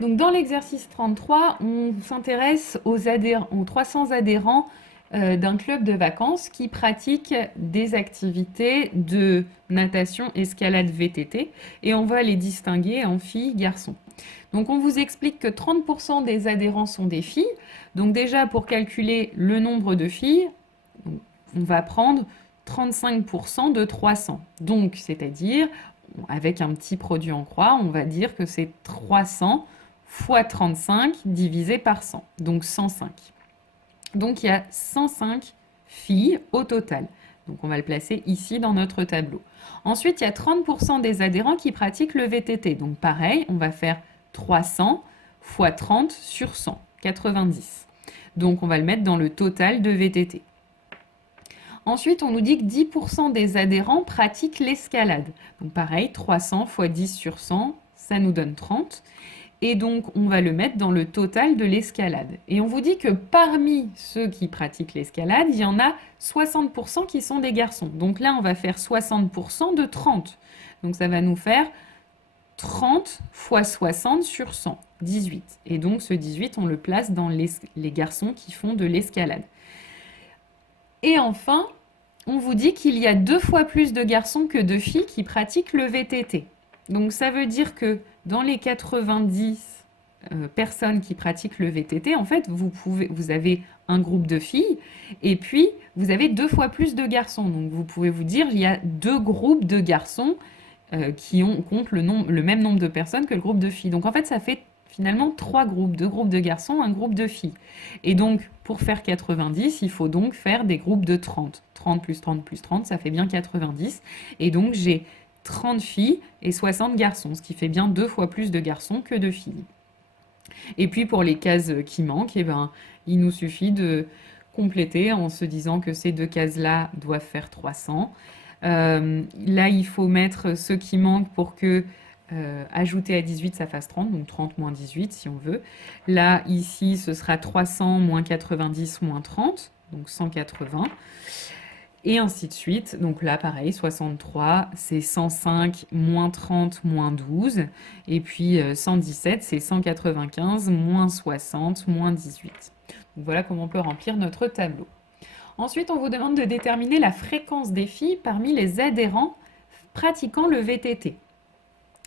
Donc dans l'exercice 33, on s'intéresse aux 300 adhérents d'un club de vacances qui pratiquent des activités de natation, escalade, VTT, et on va les distinguer en filles, garçons. Donc on vous explique que 30% des adhérents sont des filles. Donc déjà pour calculer le nombre de filles, on va prendre 35% de 300. Donc c'est-à-dire, avec un petit produit en croix, on va dire que c'est 300 fois 35 divisé par 100, donc 105. Donc il y a 105 filles au total. Donc on va le placer ici dans notre tableau. Ensuite, il y a 30% des adhérents qui pratiquent le VTT. Donc pareil, on va faire 300 fois 30 sur 100, 90. Donc on va le mettre dans le total de VTT. Ensuite, on nous dit que 10% des adhérents pratiquent l'escalade. Donc pareil, 300 fois 10 sur 100, ça nous donne 30. Et donc, on va le mettre dans le total de l'escalade. Et on vous dit que parmi ceux qui pratiquent l'escalade, il y en a 60% qui sont des garçons. Donc là, on va faire 60% de 30. Donc ça va nous faire 30 fois 60 sur 100, 18. Et donc ce 18, on le place dans les garçons qui font de l'escalade. Et enfin, on vous dit qu'il y a 2 fois plus de garçons que de filles qui pratiquent le VTT. Donc ça veut dire que dans les 90 personnes qui pratiquent le VTT, en fait, vous avez un groupe de filles et puis vous avez 2 fois plus de garçons. Donc vous pouvez vous dire il y a 2 groupes de garçons qui comptent le même nombre de personnes que le groupe de filles. Donc en fait, ça fait finalement 3 groupes, 2 groupes de garçons, un groupe de filles. Et donc, pour faire 90, il faut donc faire des groupes de 30. 30 plus 30 plus 30, ça fait bien 90. Et donc, j'ai 30 filles et 60 garçons, ce qui fait bien 2 fois plus de garçons que de filles. Et puis, pour les cases qui manquent, eh ben, il nous suffit de compléter en se disant que ces 2 cases-là doivent faire 300. Là, il faut mettre ce qui manque pour que ajouter à 18, ça fasse 30, donc 30 moins 18 si on veut. Là, ici, ce sera 300 moins 90 moins 30, donc 180. Et ainsi de suite. Donc là, pareil, 63, c'est 105 moins 30 moins 12. Et puis 117, c'est 195 moins 60 moins 18. Donc voilà comment on peut remplir notre tableau. Ensuite, on vous demande de déterminer la fréquence des filles parmi les adhérents pratiquant le VTT.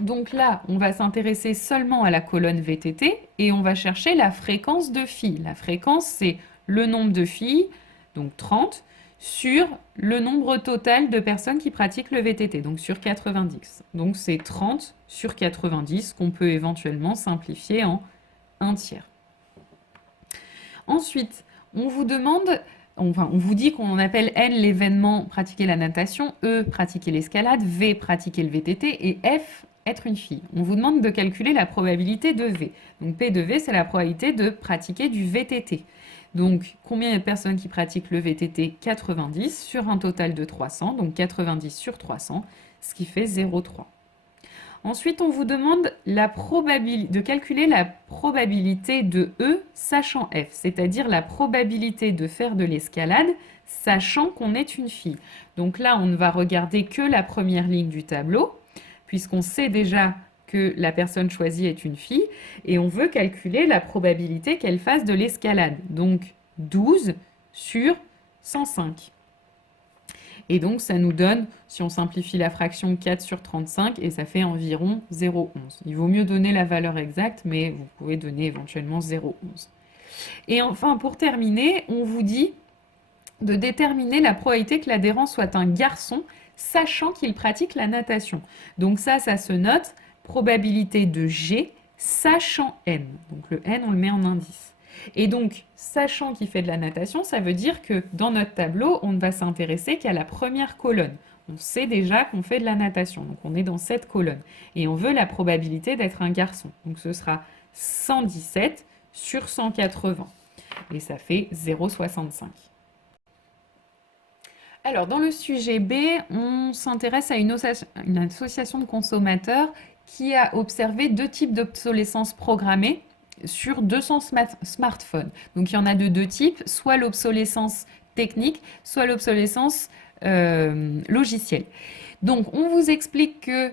Donc là, on va s'intéresser seulement à la colonne VTT et on va chercher la fréquence de filles. La fréquence, c'est le nombre de filles, donc 30, sur le nombre total de personnes qui pratiquent le VTT, donc sur 90. Donc c'est 30 sur 90 qu'on peut éventuellement simplifier en 1 tiers. Ensuite, on vous demande, enfin, on vous dit qu'on appelle N l'événement pratiquer la natation, E pratiquer l'escalade, V pratiquer le VTT et F être une fille. On vous demande de calculer la probabilité de V. Donc P de V, c'est la probabilité de pratiquer du VTT. Donc combien de personnes qui pratiquent le VTT? 90 sur un total de 300, donc 90 sur 300, ce qui fait 0,3. Ensuite, on vous demande de calculer la probabilité de E sachant F, c'est-à-dire la probabilité de faire de l'escalade sachant qu'on est une fille. Donc là, on ne va regarder que la première ligne du tableau, puisqu'on sait déjà que la personne choisie est une fille, et on veut calculer la probabilité qu'elle fasse de l'escalade. Donc 12 sur 105. Et donc, ça nous donne, si on simplifie la fraction, 4 sur 35, et ça fait environ 0,11. Il vaut mieux donner la valeur exacte, mais vous pouvez donner éventuellement 0,11. Et enfin, pour terminer, on vous dit de déterminer la probabilité que l'adhérent soit un garçon, sachant qu'il pratique la natation. Donc ça se note, probabilité de G, sachant N. Donc le N, on le met en indice. Et donc, sachant qu'il fait de la natation, ça veut dire que dans notre tableau, on ne va s'intéresser qu'à la première colonne. On sait déjà qu'on fait de la natation, donc on est dans cette colonne. Et on veut la probabilité d'être un garçon. Donc ce sera 117 sur 180. Et ça fait 0,65. Alors, dans le sujet B, on s'intéresse à une association de consommateurs qui a observé 2 types d'obsolescence programmée sur 200 smartphones. Donc, il y en a de 2 types, soit l'obsolescence technique, soit l'obsolescence logicielle. Donc, on vous explique que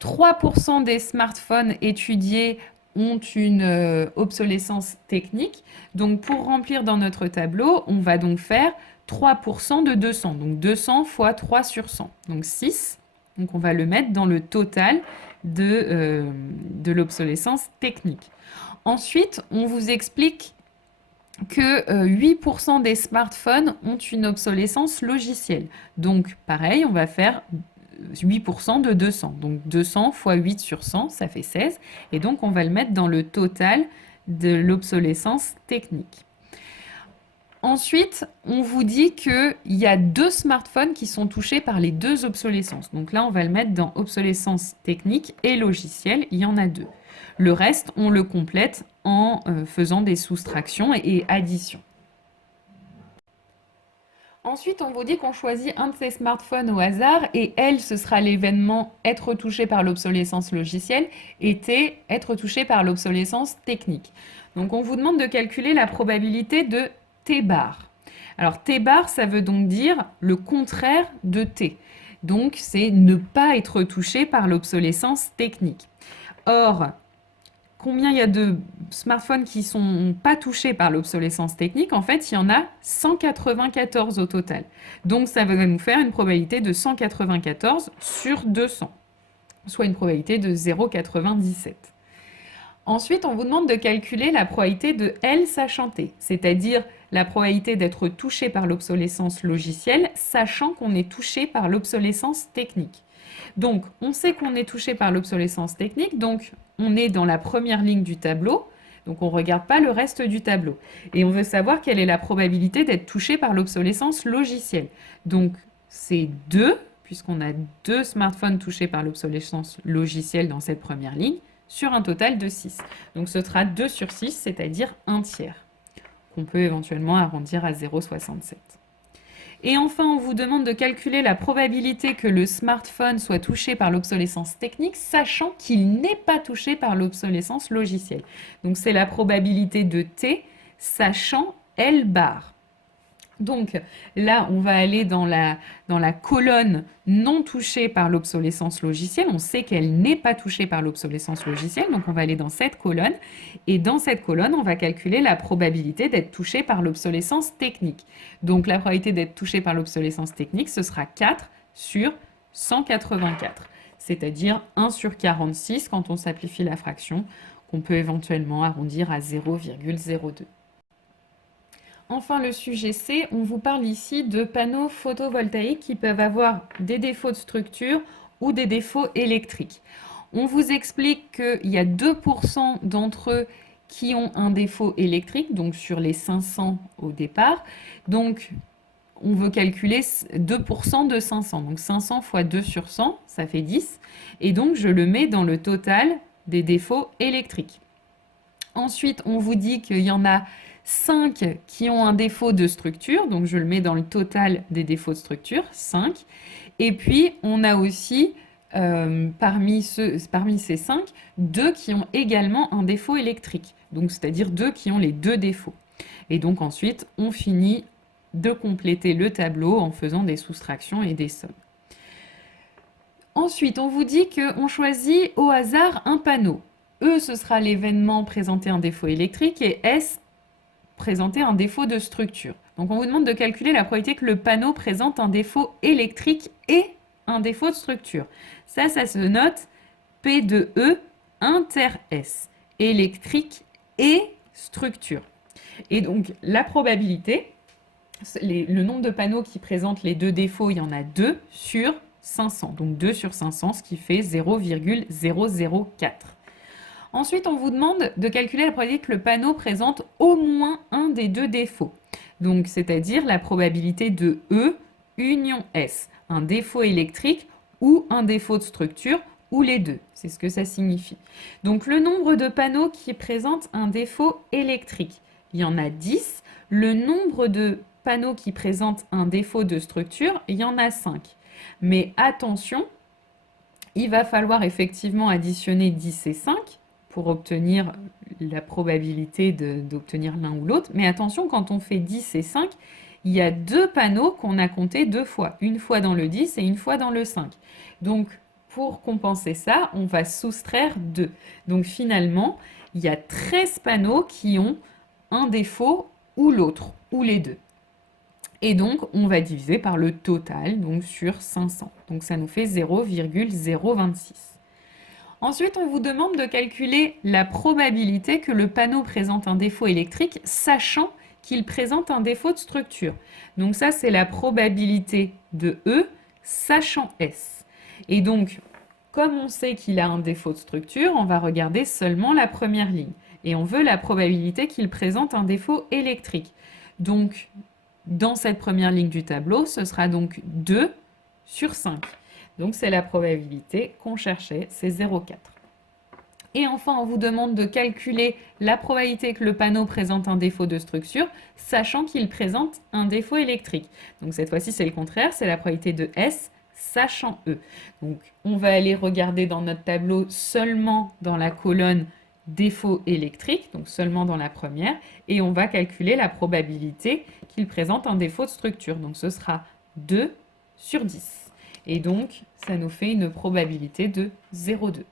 3% des smartphones étudiés ont une obsolescence technique. Donc, pour remplir dans notre tableau, on va donc faire 3% de 200. Donc, 200 fois 3 sur 100. Donc, 6. Donc, on va le mettre dans le total de l'obsolescence technique. Ensuite, on vous explique que 8% des smartphones ont une obsolescence logicielle. Donc, pareil, on va faire 8% de 200. Donc, 200 fois 8 sur 100, ça fait 16. Et donc, on va le mettre dans le total de l'obsolescence technique. Ensuite, on vous dit qu'il y a 2 smartphones qui sont touchés par les 2 obsolescences. Donc là, on va le mettre dans obsolescence technique et logicielle. Il y en a 2. Le reste, on le complète en faisant des soustractions et additions. Ensuite, on vous dit qu'on choisit un de ces smartphones au hasard et L, ce sera l'événement être touché par l'obsolescence logicielle et T, être touché par l'obsolescence technique. Donc, on vous demande de calculer la probabilité de T bar. Alors, T bar, ça veut donc dire le contraire de T. Donc, c'est ne pas être touché par l'obsolescence technique. Or, combien il y a de smartphones qui ne sont pas touchés par l'obsolescence technique? En fait, il y en a 194 au total. Donc, ça va nous faire une probabilité de 194 sur 200, soit une probabilité de 0,97. Ensuite, on vous demande de calculer la probabilité de L sachant T, c'est-à-dire la probabilité d'être touché par l'obsolescence logicielle, sachant qu'on est touché par l'obsolescence technique. Donc, on sait qu'on est touché par l'obsolescence technique, donc on est dans la première ligne du tableau, donc on ne regarde pas le reste du tableau. Et on veut savoir quelle est la probabilité d'être touché par l'obsolescence logicielle. Donc, c'est 2, puisqu'on a 2 smartphones touchés par l'obsolescence logicielle dans cette première ligne, sur un total de 6. Donc, ce sera 2 sur 6, c'est-à-dire un tiers, qu'on peut éventuellement arrondir à 0,67. Et enfin, on vous demande de calculer la probabilité que le smartphone soit touché par l'obsolescence technique, sachant qu'il n'est pas touché par l'obsolescence logicielle. Donc, c'est la probabilité de T, sachant L bar. Donc là, on va aller dans la colonne non touchée par l'obsolescence logicielle. On sait qu'elle n'est pas touchée par l'obsolescence logicielle, donc on va aller dans cette colonne. Et dans cette colonne, on va calculer la probabilité d'être touché par l'obsolescence technique. Donc la probabilité d'être touché par l'obsolescence technique, ce sera 4 sur 184, c'est-à-dire 1 sur 46 quand on simplifie la fraction, qu'on peut éventuellement arrondir à 0,02. Enfin, le sujet C, on vous parle ici de panneaux photovoltaïques qui peuvent avoir des défauts de structure ou des défauts électriques. On vous explique qu'il y a 2% d'entre eux qui ont un défaut électrique, donc sur les 500 au départ. Donc, on veut calculer 2% de 500. Donc, 500 fois 2 sur 100, ça fait 10. Et donc, je le mets dans le total des défauts électriques. Ensuite, on vous dit qu'il y en a 5 qui ont un défaut de structure, donc je le mets dans le total des défauts de structure, 5. Et puis, on a aussi, parmi ces 5, 2 qui ont également un défaut électrique, donc c'est-à-dire 2 qui ont les 2 défauts. Et donc ensuite, on finit de compléter le tableau en faisant des soustractions et des sommes. Ensuite, on vous dit qu'on choisit au hasard un panneau. E, ce sera l'événement présenter un défaut électrique et S, présenter un défaut de structure. Donc on vous demande de calculer la probabilité que le panneau présente un défaut électrique et un défaut de structure. Ça se note P de E inter S, électrique et structure. Et donc la probabilité, le nombre de panneaux qui présentent les 2 défauts, il y en a 2 sur 500. Donc 2 sur 500, ce qui fait 0,004. Ensuite, on vous demande de calculer la probabilité que le panneau présente au moins un des 2 défauts. Donc, c'est-à-dire la probabilité de E union S, un défaut électrique ou un défaut de structure, ou les 2. C'est ce que ça signifie. Donc, le nombre de panneaux qui présentent un défaut électrique, il y en a 10. Le nombre de panneaux qui présentent un défaut de structure, il y en a 5. Mais attention, il va falloir effectivement additionner 10 et 5 pour obtenir la probabilité d'obtenir l'un ou l'autre. Mais attention, quand on fait 10 et 5, il y a 2 panneaux qu'on a comptés 2 fois. Une fois dans le 10 et une fois dans le 5. Donc, pour compenser ça, on va soustraire 2. Donc finalement, il y a 13 panneaux qui ont un défaut ou l'autre, ou les deux. Et donc, on va diviser par le total, donc sur 500. Donc ça nous fait 0,026. Ensuite, on vous demande de calculer la probabilité que le panneau présente un défaut électrique, sachant qu'il présente un défaut de structure. Donc ça, c'est la probabilité de E, sachant S. Et donc, comme on sait qu'il a un défaut de structure, on va regarder seulement la première ligne. Et on veut la probabilité qu'il présente un défaut électrique. Donc, dans cette première ligne du tableau, ce sera donc 2 sur 5. Donc c'est la probabilité qu'on cherchait, c'est 0,4. Et enfin, on vous demande de calculer la probabilité que le panneau présente un défaut de structure, sachant qu'il présente un défaut électrique. Donc cette fois-ci, c'est le contraire, c'est la probabilité de S, sachant E. Donc on va aller regarder dans notre tableau seulement dans la colonne défaut électrique, donc seulement dans la première, et on va calculer la probabilité qu'il présente un défaut de structure. Donc ce sera 2 sur 10. Et donc, ça nous fait une probabilité de 0,2.